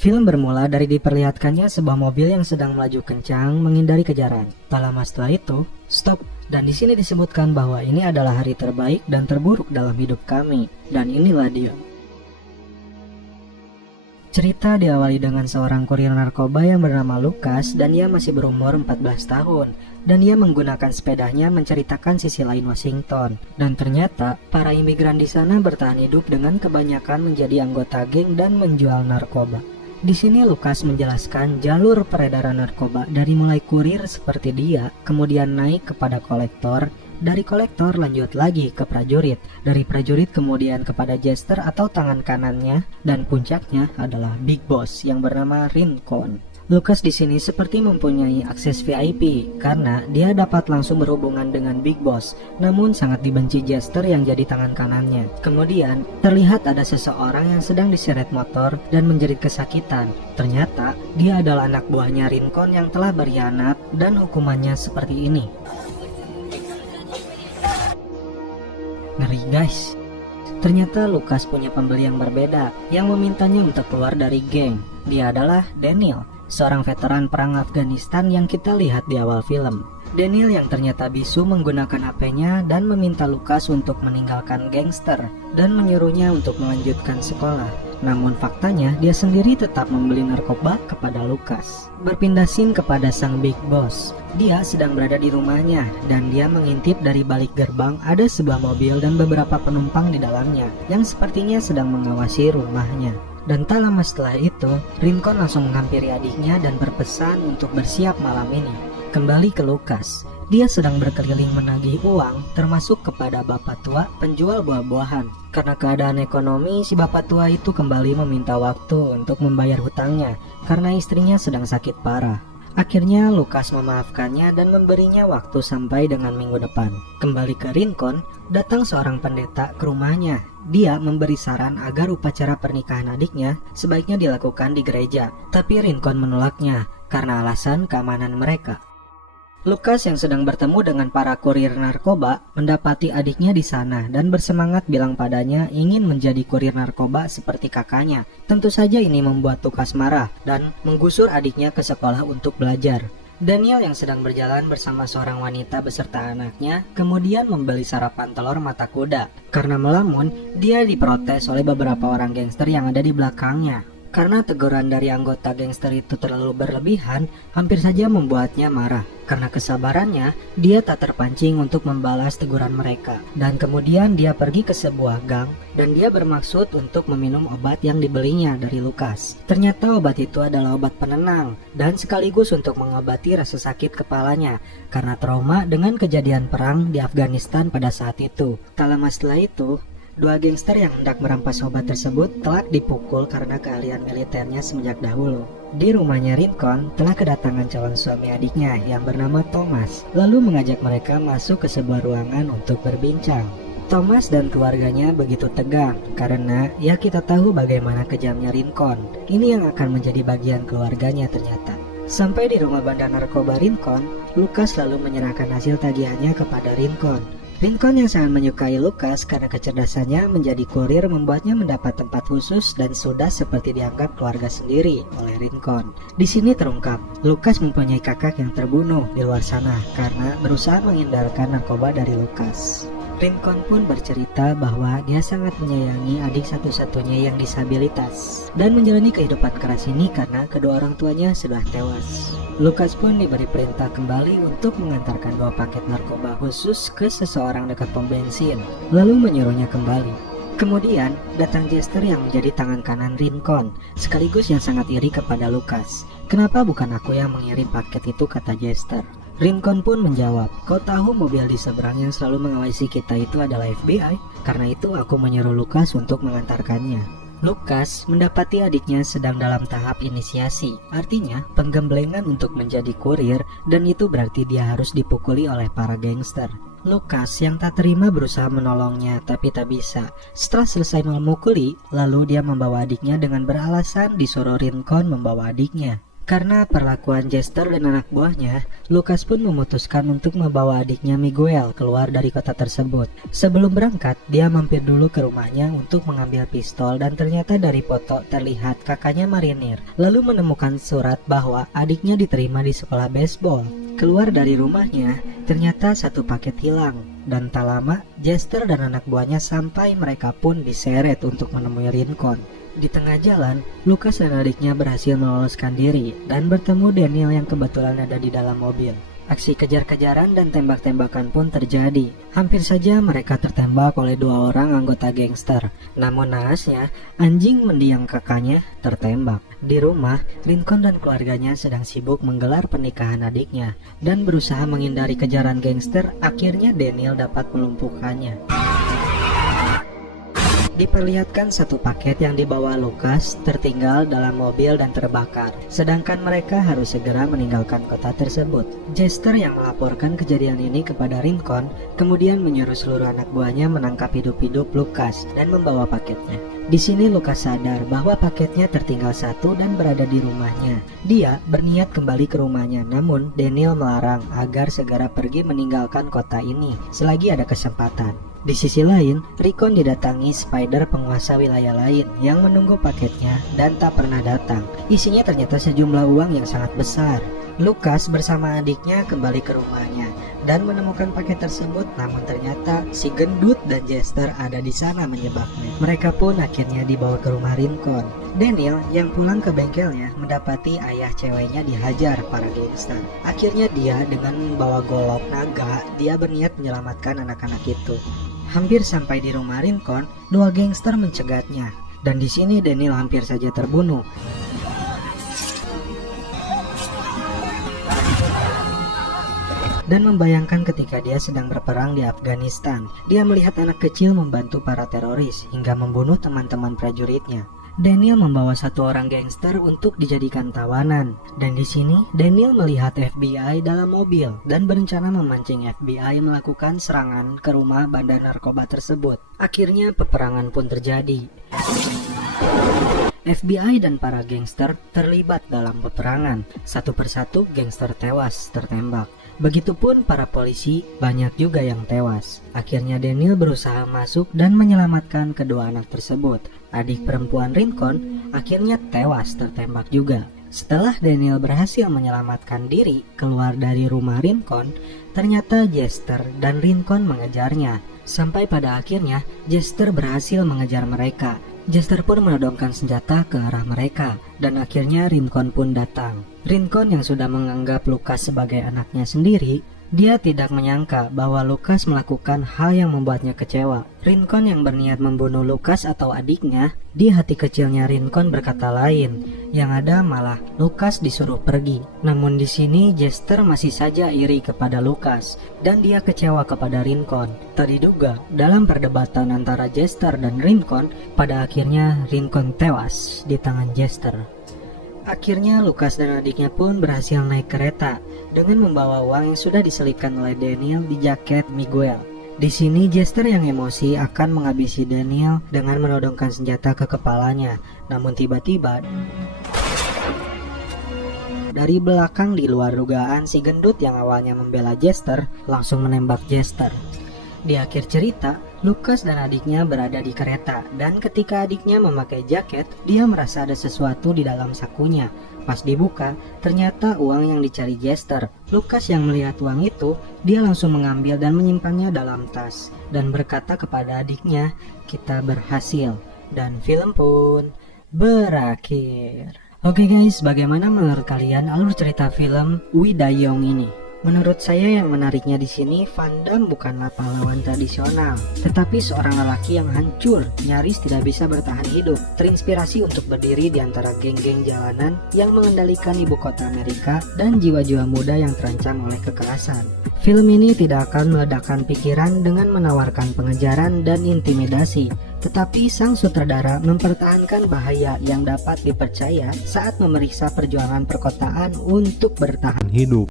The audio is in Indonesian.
Film bermula dari diperlihatkannya sebuah mobil yang sedang melaju kencang menghindari kejaran. Tak lama setelah itu, stop. Dan di sini disebutkan bahwa ini adalah hari terbaik dan terburuk dalam hidup kami. Dan inilah dia. Cerita diawali dengan seorang kurir narkoba yang bernama Lucas dan ia masih berumur 14 tahun. Dan ia menggunakan sepedanya menceritakan sisi lain Washington. Dan ternyata para imigran di sana bertahan hidup dengan kebanyakan menjadi anggota geng dan menjual narkoba. Di sini Lucas menjelaskan jalur peredaran narkoba dari mulai kurir seperti dia, kemudian naik kepada kolektor, dari kolektor lanjut lagi ke prajurit, dari prajurit kemudian kepada jester atau tangan kanannya, dan puncaknya adalah Big Boss yang bernama Rincon. Lucas di sini seperti mempunyai akses VIP karena dia dapat langsung berhubungan dengan Big Boss, namun sangat dibenci jester yang jadi tangan kanannya. Kemudian terlihat ada seseorang yang sedang diseret motor dan menjerit kesakitan. Ternyata dia adalah anak buahnya Rincon yang telah berkhianat dan hukumannya seperti ini. Ngeri guys. Ternyata Lucas punya pembeli yang berbeda yang memintanya untuk keluar dari geng. Dia adalah Daniel, seorang veteran perang Afghanistan yang kita lihat di awal film. Daniel yang ternyata bisu menggunakan HP-nya dan meminta Lucas untuk meninggalkan gangster dan menyuruhnya untuk melanjutkan sekolah. Namun faktanya dia sendiri tetap membeli narkoba kepada Lucas. Berpindah scene kepada sang Big Boss. Dia sedang berada di rumahnya dan dia mengintip dari balik gerbang ada sebuah mobil dan beberapa penumpang di dalamnya yang sepertinya sedang mengawasi rumahnya. Dan tak lama setelah itu, Rincon langsung menghampiri adiknya dan berpesan untuk bersiap malam ini. Kembali ke Lucas, dia sedang berkeliling menagih uang termasuk kepada bapak tua penjual buah-buahan. Karena keadaan ekonomi, si bapak tua itu kembali meminta waktu untuk membayar hutangnya karena istrinya sedang sakit parah. Akhirnya Lucas memaafkannya dan memberinya waktu sampai dengan minggu depan. Kembali ke Rincon, datang seorang pendeta ke rumahnya. Dia memberi saran agar upacara pernikahan adiknya sebaiknya dilakukan di gereja. Tapi Rincon menolaknya karena alasan keamanan mereka. Lucas yang sedang bertemu dengan para kurir narkoba mendapati adiknya di sana dan bersemangat bilang padanya ingin menjadi kurir narkoba seperti kakaknya. Tentu saja ini membuat Lucas marah dan menggusur adiknya ke sekolah untuk belajar. Daniel yang sedang berjalan bersama seorang wanita beserta anaknya kemudian membeli sarapan telur mata kuda. Karena melamun, dia diprotes oleh beberapa orang gangster yang ada di belakangnya. Karena teguran dari anggota gangster itu terlalu berlebihan, hampir saja membuatnya marah. Karena kesabarannya, dia tak terpancing untuk membalas teguran mereka. Dan kemudian dia pergi ke sebuah gang dan dia bermaksud untuk meminum obat yang dibelinya dari Lucas. Ternyata obat itu adalah obat penenang dan sekaligus untuk mengobati rasa sakit kepalanya karena trauma dengan kejadian perang di Afghanistan pada saat itu. Tak lama setelah itu, dua gangster yang hendak merampas obat tersebut telah dipukul karena keahlian militernya semenjak dahulu. Di rumahnya Rincon telah kedatangan calon suami adiknya yang bernama Thomas, lalu mengajak mereka masuk ke sebuah ruangan untuk berbincang. Thomas dan keluarganya begitu tegang karena ya kita tahu bagaimana kejamnya Rincon. Ini yang akan menjadi bagian keluarganya ternyata. Sampai di rumah bandar narkoba Rincon, Lucas lalu menyerahkan hasil tagihannya kepada Rincon. Rincon yang sangat menyukai Lucas karena kecerdasannya menjadi kurir membuatnya mendapat tempat khusus dan sudah seperti dianggap keluarga sendiri oleh Rincon. Di sini terungkap, Lucas mempunyai kakak yang terbunuh di luar sana karena berusaha menghindarkan narkoba dari Lucas. Rincon pun bercerita bahwa dia sangat menyayangi adik satu-satunya yang disabilitas dan menjalani kehidupan keras ini karena kedua orang tuanya sudah tewas. Lucas pun diberi perintah kembali untuk mengantarkan 2 paket narkoba khusus ke seseorang dekat pom bensin, lalu menyuruhnya kembali. Kemudian datang Jester yang menjadi tangan kanan Rincon, sekaligus yang sangat iri kepada Lucas. Kenapa bukan aku yang mengirim paket itu, kata Jester. Rincon pun menjawab, kau tahu mobil di seberang yang selalu mengawasi kita itu adalah FBI? Karena itu aku menyuruh Lucas untuk mengantarkannya. Lucas mendapati adiknya sedang dalam tahap inisiasi, artinya penggemblengan untuk menjadi kurir, dan itu berarti dia harus dipukuli oleh para gangster. Lucas yang tak terima berusaha menolongnya tapi tak bisa. Setelah selesai memukuli, lalu dia membawa adiknya dengan beralasan disuruh Rincon membawa adiknya. Karena perlakuan Jester dan anak buahnya, Lucas pun memutuskan untuk membawa adiknya Miguel keluar dari kota tersebut. Sebelum berangkat, dia mampir dulu ke rumahnya untuk mengambil pistol dan ternyata dari foto terlihat kakaknya marinir. Lalu menemukan surat bahwa adiknya diterima di sekolah baseball. Keluar dari rumahnya, ternyata satu paket hilang. Dan tak lama, Jester dan anak buahnya sampai mereka pun diseret untuk menemui Rincon. Di tengah jalan, Lucas dan adiknya berhasil meloloskan diri dan bertemu Daniel yang kebetulan ada di dalam mobil. Aksi kejar-kejaran dan tembak-tembakan pun terjadi. Hampir saja mereka tertembak oleh 2 orang anggota gangster. Namun naasnya, anjing mendiang kakaknya tertembak. Di rumah, Rincon dan keluarganya sedang sibuk menggelar pernikahan adiknya. Dan berusaha menghindari kejaran gangster, akhirnya Daniel dapat melumpuhkannya. Diperlihatkan satu paket yang dibawa Lucas tertinggal dalam mobil dan terbakar, sedangkan mereka harus segera meninggalkan kota tersebut. Jester yang melaporkan kejadian ini kepada Rincon kemudian menyuruh seluruh anak buahnya menangkap hidup-hidup Lucas dan membawa paketnya. Di sini Lucas sadar bahwa paketnya tertinggal satu dan berada di rumahnya. Dia berniat kembali ke rumahnya, namun Daniel melarang agar segera pergi meninggalkan kota ini selagi ada kesempatan. Di sisi lain, Rincon didatangi Spider penguasa wilayah lain yang menunggu paketnya dan tak pernah datang. Isinya ternyata sejumlah uang yang sangat besar. Lucas bersama adiknya kembali ke rumahnya dan menemukan paket tersebut, namun ternyata si gendut dan Jester ada di sana menyebabnya. Mereka pun akhirnya dibawa ke rumah Rincon. Daniel yang pulang ke bengkelnya mendapati ayah ceweknya dihajar para gangster. Akhirnya dia dengan membawa golok naga, dia berniat menyelamatkan anak-anak itu. Hampir sampai di rumah Rincon, 2 gangster mencegatnya, dan di sini Daniel hampir saja terbunuh. Dan membayangkan ketika dia sedang berperang di Afghanistan, dia melihat anak kecil membantu para teroris hingga membunuh teman-teman prajuritnya. Daniel membawa 1 orang gangster untuk dijadikan tawanan, dan di sini Daniel melihat FBI dalam mobil dan berencana memancing FBI melakukan serangan ke rumah bandar narkoba tersebut. Akhirnya peperangan pun terjadi. FBI dan para gangster terlibat dalam peperangan. Satu persatu gangster tewas tertembak. Begitupun para polisi, banyak juga yang tewas. Akhirnya Daniel berusaha masuk dan menyelamatkan kedua anak tersebut. Adik perempuan Rincon akhirnya tewas tertembak juga. Setelah Daniel berhasil menyelamatkan diri keluar dari rumah Rincon, ternyata Jester dan Rincon mengejarnya. Sampai pada akhirnya Jester berhasil mengejar mereka. Jester pun menodongkan senjata ke arah mereka, dan akhirnya Rincon pun datang. Rincon yang sudah menganggap Lucas sebagai anaknya sendiri, dia tidak menyangka bahwa Lucas melakukan hal yang membuatnya kecewa. Rincon yang berniat membunuh Lucas atau adiknya, di hati kecilnya Rincon berkata lain, yang ada malah Lucas disuruh pergi. Namun di sini Jester masih saja iri kepada Lucas, dan dia kecewa kepada Rincon. Tak diduga, dalam perdebatan antara Jester dan Rincon, pada akhirnya Rincon tewas di tangan Jester. Akhirnya Lucas dan adiknya pun berhasil naik kereta dengan membawa uang yang sudah diselipkan oleh Daniel di jaket Miguel. Di sini Jester yang emosi akan menghabisi Daniel dengan menodongkan senjata ke kepalanya. Namun tiba-tiba dari belakang di luar dugaan, si gendut yang awalnya membela Jester langsung menembak Jester. Di akhir cerita, Lucas dan adiknya berada di kereta, dan ketika adiknya memakai jaket, dia merasa ada sesuatu di dalam sakunya. Pas dibuka, ternyata uang yang dicari Jester. Lucas yang melihat uang itu, dia langsung mengambil dan menyimpannya dalam tas, dan berkata kepada adiknya, "Kita berhasil." Dan film pun berakhir. Oke guys, bagaimana menurut kalian alur cerita film Wi Dayong ini? Menurut saya yang menariknya di sini, Van Damme bukanlah pahlawan tradisional, tetapi seorang lelaki yang hancur, nyaris tidak bisa bertahan hidup, terinspirasi untuk berdiri di antara geng-geng jalanan yang mengendalikan ibu kota Amerika dan jiwa-jiwa muda yang terancam oleh kekerasan. Film ini tidak akan meledakkan pikiran dengan menawarkan pengejaran dan intimidasi, tetapi sang sutradara mempertahankan bahaya yang dapat dipercaya saat memeriksa perjuangan perkotaan untuk bertahan hidup.